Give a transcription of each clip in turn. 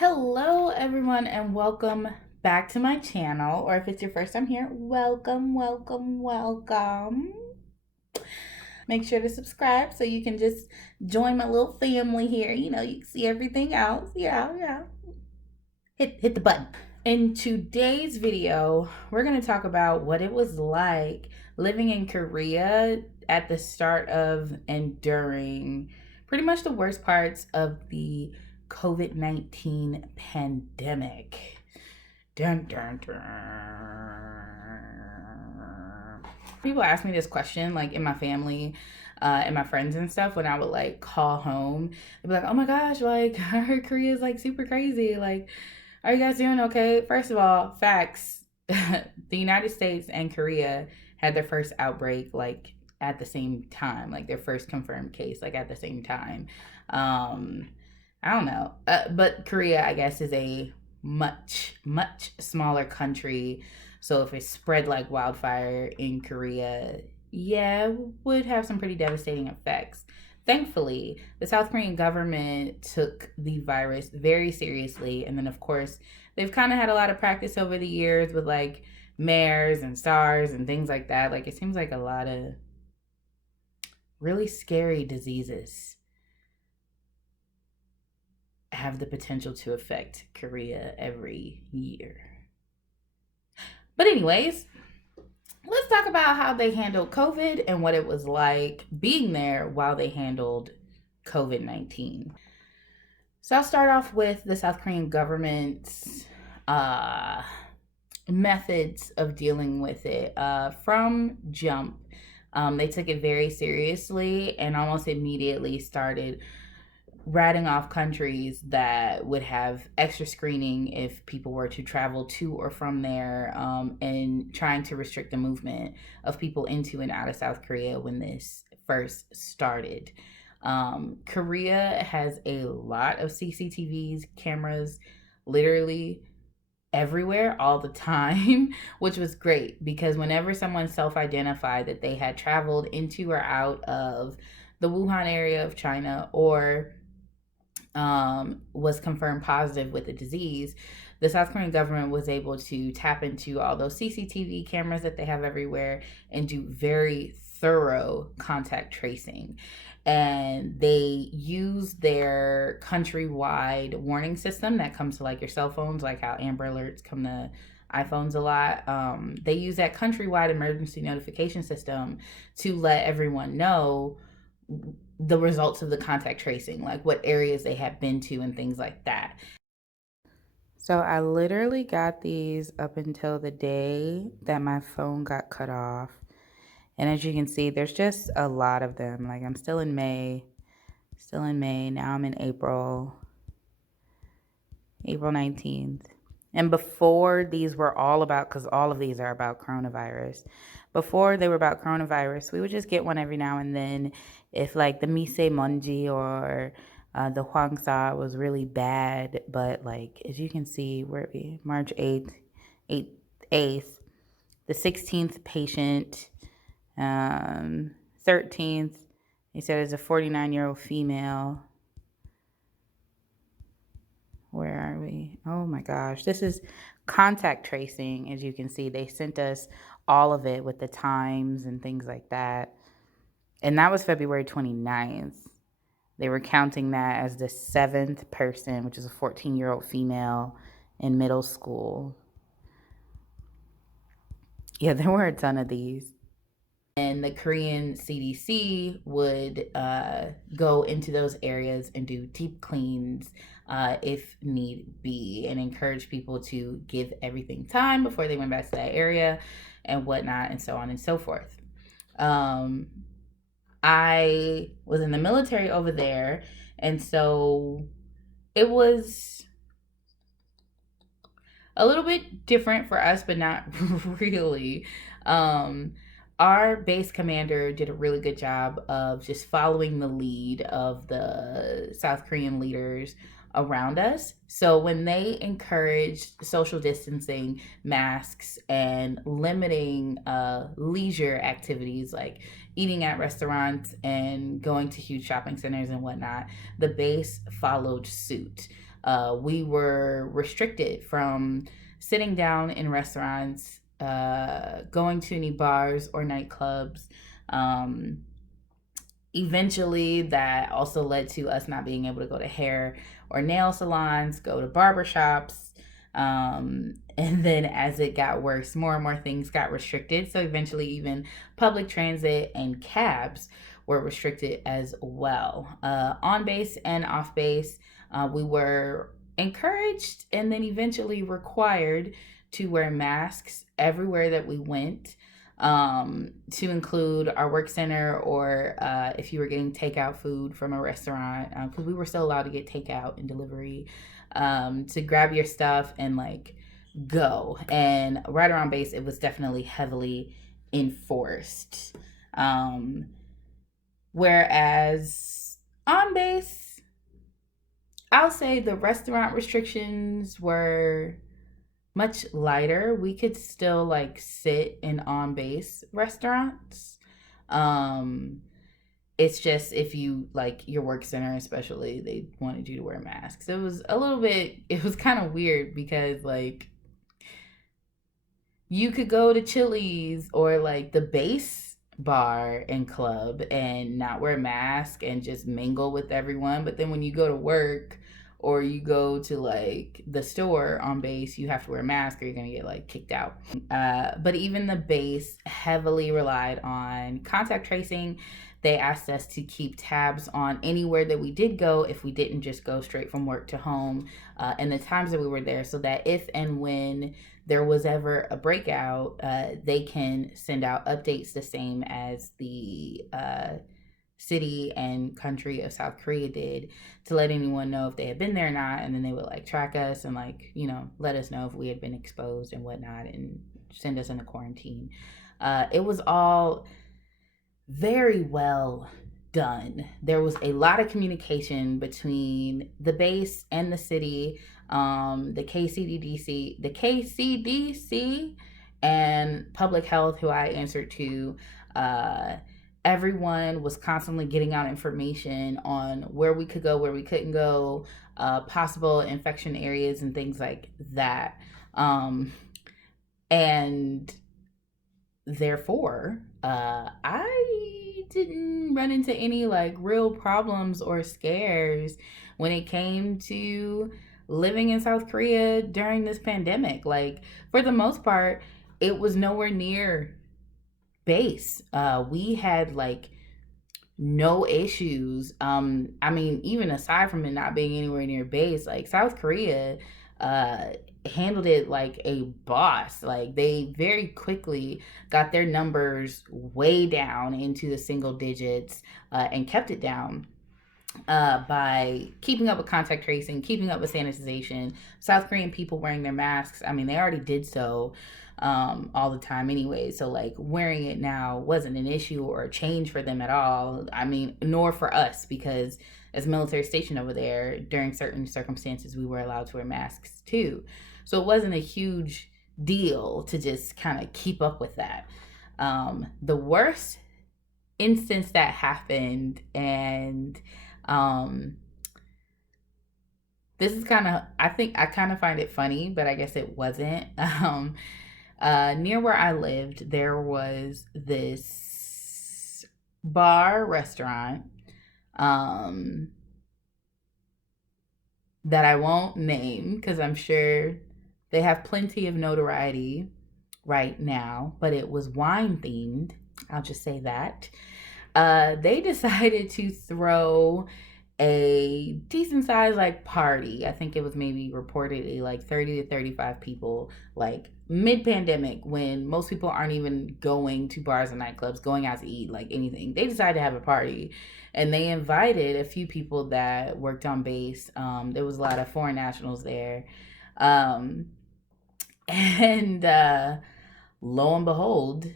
Hello, everyone, and welcome back to my channel. Or if it's your first time here, welcome, welcome, welcome. Make sure to subscribe so you can just join my little family here. You can see everything else. Yeah. Hit the button. In today's video, we're going to talk about what it was like living in Korea at the start of and during pretty much the worst parts of the COVID-19 pandemic. Dun, dun, dun. People ask me this question, like in my family and my friends and stuff, when I would like call home. They'd be like, oh my gosh, like I heard Korea is like super crazy. Like, are you guys doing okay? First of all, facts. The United States and Korea had their first outbreak like at the same time, like their first confirmed case, like at the same time. Um, I don't know. But Korea, I guess, is a much smaller country. So if it spread like wildfire in Korea, yeah, would have some pretty devastating effects. Thankfully, the South Korean government took the virus very seriously. And then, of course, they've kind of had a lot of practice over the years with like MERS and SARS and things like that. Like, it seems like a lot of really scary diseases have the potential to affect Korea every year. But, anyways, let's talk about how they handled COVID and what it was like being there while they handled COVID-19. So, I'll start off with the South Korean government's uh, methods of dealing with it. From jump, they took it very seriously and almost immediately started ratting off countries that would have extra screening if people were to travel to or from there, and trying to restrict the movement of people into and out of South Korea when this first started. Korea has a lot of CCTVs, cameras, literally everywhere all the time, which was great because whenever someone self identified that they had traveled into or out of the Wuhan area of China or was confirmed positive with the disease, the South Korean government was able to tap into all those CCTV cameras that they have everywhere and do very thorough contact tracing. And they use their countrywide warning system that comes to like your cell phones, like how Amber Alerts come to iPhones a lot. They use that countrywide emergency notification system to let everyone know the results of the contact tracing, like what areas they have been to and things like that. So I literally got these up until the day that my phone got cut off. And as you can see, there's just a lot of them. Like I'm still in May, Now I'm in April 19th. And before these were all about, because all of these are about coronavirus. Before they were about coronavirus, we would just get one every now and then. If like the Mise Monji or the Huangsa was really bad, but like as you can see, where we March 8th, 8th, the 16th patient, 13th, he said it's a 49-year-old female. Where are we? Oh my gosh. This is contact tracing. As you can see, they sent us all of it with the times and things like that. And that was February 29th. They were counting that as the seventh person, which is a 14-year-old female in middle school. Yeah, there were a ton of these. And the Korean CDC would go into those areas and do deep cleans if need be, and encourage people to give everything time before they went back to that area and whatnot, and so on and so forth. I was in the military over there, and so it was a little bit different for us, but not really. Our base commander did a really good job of just following the lead of the South Korean leaders around us. So when they encouraged social distancing, masks, and limiting leisure activities like eating at restaurants and going to huge shopping centers and whatnot, the base followed suit. We were restricted from sitting down in restaurants, going to any bars or nightclubs. Um, Eventually, that also led to us not being able to go to hair or nail salons, go to barber shops. And then as it got worse, more and more things got restricted. So eventually, even public transit and cabs were restricted as well. On base and off base, we were encouraged and then eventually required to wear masks everywhere that we went, to include our work center, or if you were getting takeout food from a restaurant, because we were still allowed to get takeout and delivery, to grab your stuff and like go. And right around base, it was definitely heavily enforced. Um, Whereas on base, I'll say the restaurant restrictions were much lighter. We could still like sit in on base restaurants. Um it's just if you like your work center especially, they wanted you to wear masks. It was kind of weird because like you could go to Chili's or like the base bar and club and not wear a mask and just mingle with everyone. But then when you go to work or you go to like the store on base, you have to wear a mask or you're gonna get like kicked out. But even the base heavily relied on contact tracing. They asked us to keep tabs on anywhere that we did go if we didn't just go straight from work to home, and the times that we were there, so that if and when there was ever a breakout, they can send out updates the same as the city and country of South Korea did, to let anyone know if they had been there or not. And then they would like track us and like, let us know if we had been exposed and whatnot and send us into quarantine. It was all very well done. There was a lot of communication between the base and the city, the KCDC, and public health, who I answered to. Uh, Everyone was constantly getting out information on where we could go, where we couldn't go, possible infection areas, and things like that. And therefore, I didn't run into any like real problems or scares when it came to living in South Korea during this pandemic. Like, for the most part, it was nowhere near base. We had like no issues. I mean, even aside from it not being anywhere near base, like South Korea uh handled it like a boss. Like, they very quickly got their numbers way down into the single digits, and kept it down, by keeping up with contact tracing, keeping up with sanitization. South Korean people wearing their masks, I mean, they already did so all the time anyway. So, like, wearing it now wasn't an issue or a change for them at all. I mean, nor for us, because as military station over there, during certain circumstances, we were allowed to wear masks too. So it wasn't a huge deal to just kind of keep up with that. The worst instance that happened, and um, this is kind of, I think I kind of find it funny, but I guess it wasn't. Near where I lived, there was this bar restaurant, um, that I won't name because I'm sure they have plenty of notoriety right now, but it was wine themed. I'll just say that. They decided to throw a decent sized like party. I think it was maybe reportedly like 30 to 35 people, like mid pandemic, when most people aren't even going to bars and nightclubs, going out to eat, like anything. They decided to have a party, and they invited a few people that worked on base. There was a lot of foreign nationals there. Um, and Lo and behold,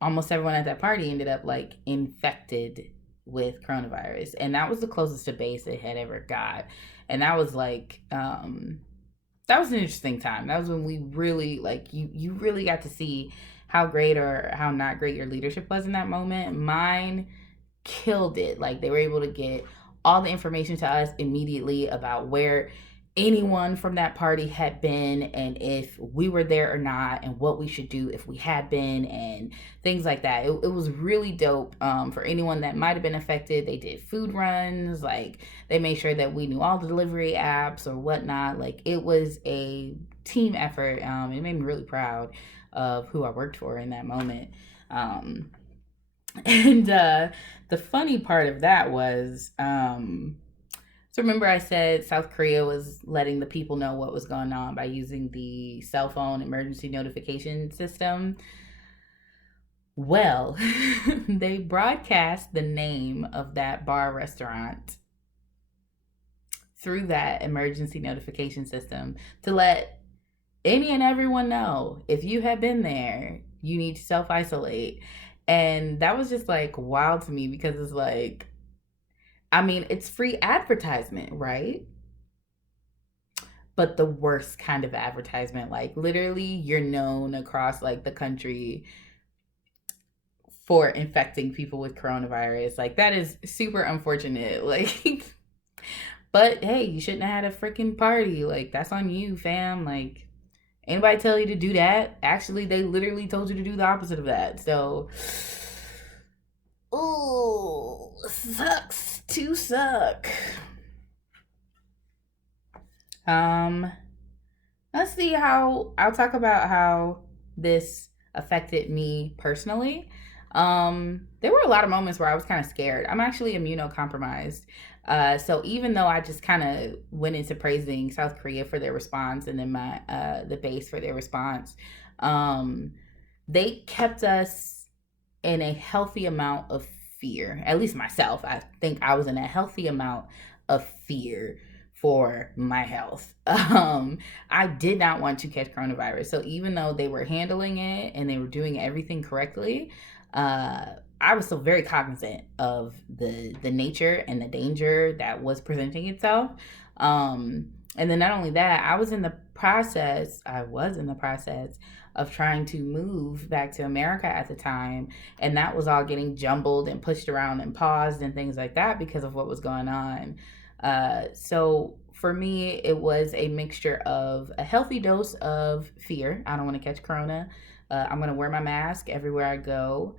almost everyone at that party ended up like infected with coronavirus, and that was the closest to base it had ever got. And that was like, that was an interesting time. That was when we really like, you really got to see how great or how not great your leadership was in that moment. Mine killed it. Like, they were able to get all the information to us immediately about where anyone from that party had been and if we were there or not and what we should do if we had been and things like that. It was really dope. For anyone that might have been affected, they did food runs. Like they made sure that we knew all the delivery apps or whatnot. Like it was a team effort. It made me really proud of who I worked for in that moment. Um, and the funny part of that was, so remember I said South Korea was letting the people know what was going on by using the cell phone emergency notification system. Well, they broadcast the name of that bar restaurant through that emergency notification system to let any and everyone know if you have been there, you need to self isolate. And that was just like wild to me because it's like, I mean, it's free advertisement, right? But the worst kind of advertisement. Like, literally, you're known across like the country for infecting people with coronavirus. Like, that is super unfortunate. Like, but hey, you shouldn't have had a freaking party. Like, that's on you, fam. Like, anybody tell you to do that? Actually, they literally told you to do the opposite of that. So, oh, sucks to suck. Um, let's see how I'll talk about how this affected me personally. There were a lot of moments where I was kind of scared. I'm actually immunocompromised. So even though I just kind of went into praising South Korea for their response and then my the base for their response, um, they kept us in a healthy amount of fear. At least myself, I think I was in a healthy amount of fear for my health. I did not want to catch coronavirus. So even though they were handling it and they were doing everything correctly, uh, I was still very cognizant of the nature and the danger that was presenting itself. And then not only that, I was in the process of trying to move back to America at the time, and that was all getting jumbled and pushed around and paused and things like that because of what was going on. So for me, it was a mixture of a healthy dose of fear. I don't want to catch corona. I'm going to wear my mask everywhere I go.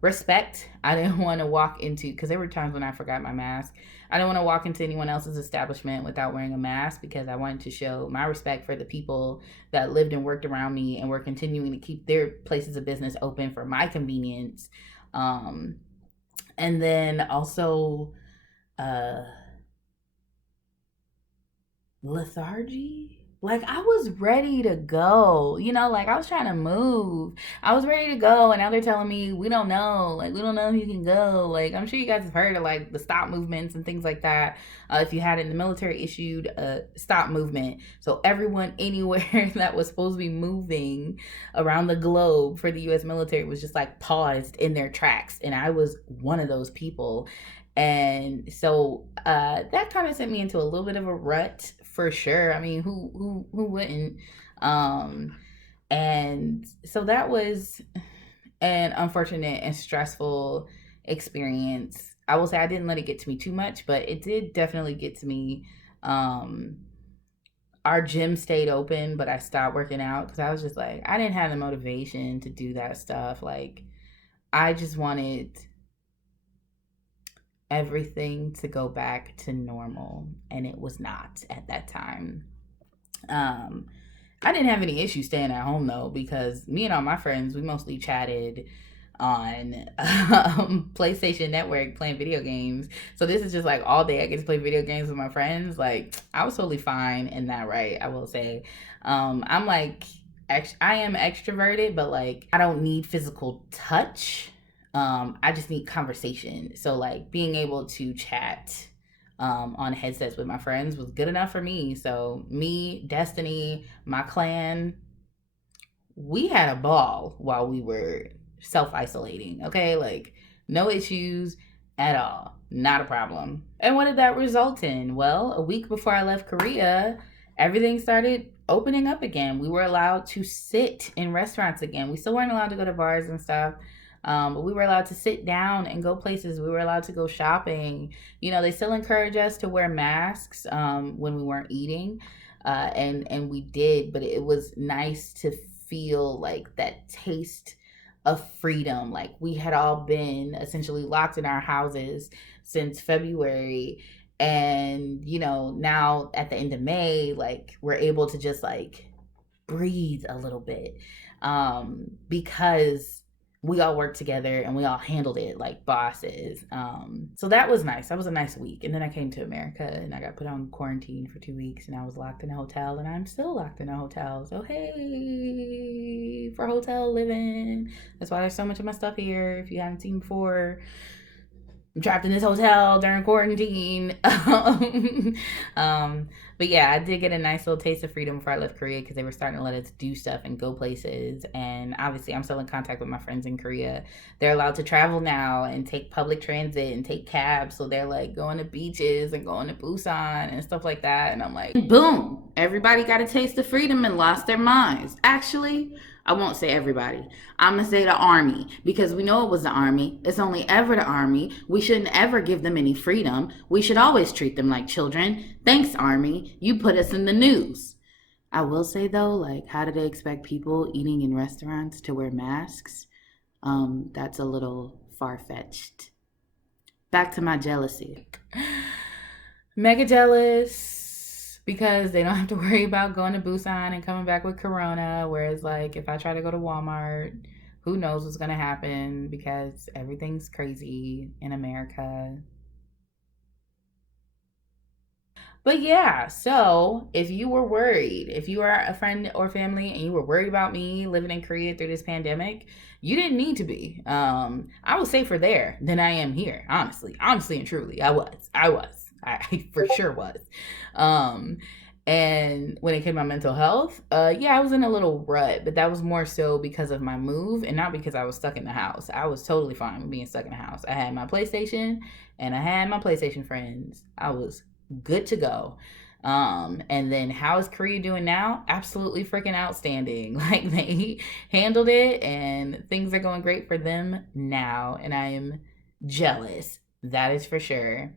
Respect. I didn't want to walk into, because there were times when I forgot my mask. I didn't want to walk into anyone else's establishment without wearing a mask because I wanted to show my respect for the people that lived and worked around me and were continuing to keep their places of business open for my convenience. Um, and then also, uh, lethargy. Like I was ready to go, like I was trying to move. I was ready to go, and now they're telling me we don't know. Like we don't know if you can go. Like I'm sure you guys have heard of like the stop movements and things like that. If you had it, the military issued a stop movement, so everyone anywhere that was supposed to be moving around the globe for the U.S. military was just like paused in their tracks, and I was one of those people. And so that kind of sent me into a little bit of a rut for sure. I mean, who wouldn't? Um, and so that was an unfortunate and stressful experience. I will say I didn't let it get to me too much, but it did definitely get to me. Um, our gym stayed open, but I stopped working out because I was just like, I didn't have the motivation to do that stuff. Like, I just wanted everything to go back to normal, and it was not at that time. Um, I didn't have any issues staying at home though, because me and all my friends, we mostly chatted on PlayStation Network playing video games. So this is just like all day I get to play video games with my friends. Like I was totally fine in that, right? I will say, I'm like, I am extroverted, but like I don't need physical touch. I just need conversation. So like being able to chat on headsets with my friends was good enough for me. So me, Destiny, my clan, we had a ball while we were self-isolating. Okay, like no issues at all, not a problem. And what did that result in? Well, a week before I left Korea, everything started opening up again. We were allowed to sit in restaurants again. We still weren't allowed to go to bars and stuff. But we were allowed to sit down and go places. We were allowed to go shopping. They still encourage us to wear masks when we weren't eating, and we did. But it was nice to feel like that taste of freedom. Like we had all been essentially locked in our houses since February, and now at the end of May, like we're able to just like breathe a little bit, because we all worked together and we all handled it like bosses. So that was nice. That was a nice week. And then I came to America and I got put on quarantine for 2 weeks and I was locked in a hotel, and I'm still locked in a hotel. So hey, for hotel living. That's why there's so much of my stuff here. If you haven't seen before, I'm trapped in this hotel during quarantine. But yeah, I did get a nice little taste of freedom before I left Korea because they were starting to let us do stuff and go places. And obviously, I'm still in contact with my friends in Korea. They're allowed to travel now and take public transit and take cabs. So they're like going to beaches and going to Busan and stuff like that. And I'm like, boom, everybody got a taste of freedom and lost their minds. Actually, I won't say everybody. I'm going to say the army because we know it was the army. It's only ever the army. We shouldn't ever give them any freedom. We should always treat them like children. Thanks, army. You put us in the news. I will say though, like, how do they expect people eating in restaurants to wear masks? That's a little far-fetched. Back to my jealousy. Mega jealous because they don't have to worry about going to Busan and coming back with Corona. Whereas, like, if I try to go to Walmart, who knows what's going to happen because everything's crazy in America. But yeah, so if you were worried, if you are a friend or family and you were worried about me living in Korea through this pandemic, you didn't need to be. I was safer there than I am here, honestly and truly. I for sure was. Um, and when it came to my mental health, yeah, I was in a little rut, but that was more so because of my move and not because I was stuck in the house. I was totally fine with being stuck in the house. I had my PlayStation and I had my PlayStation friends. I was good to go. And then how is Korea doing now? Absolutely freaking outstanding. Like they handled it and things are going great for them now. And I am jealous. That is for sure.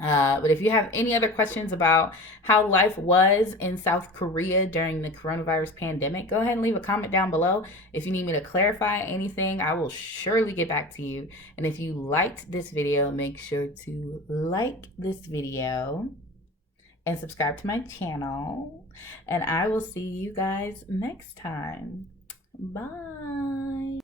But if you have any other questions about how life was in South Korea during the coronavirus pandemic, go ahead and leave a comment down below. If you need me to clarify anything, I will surely get back to you. And if you liked this video, make sure to like this video and subscribe to my channel. And I will see you guys next time. Bye.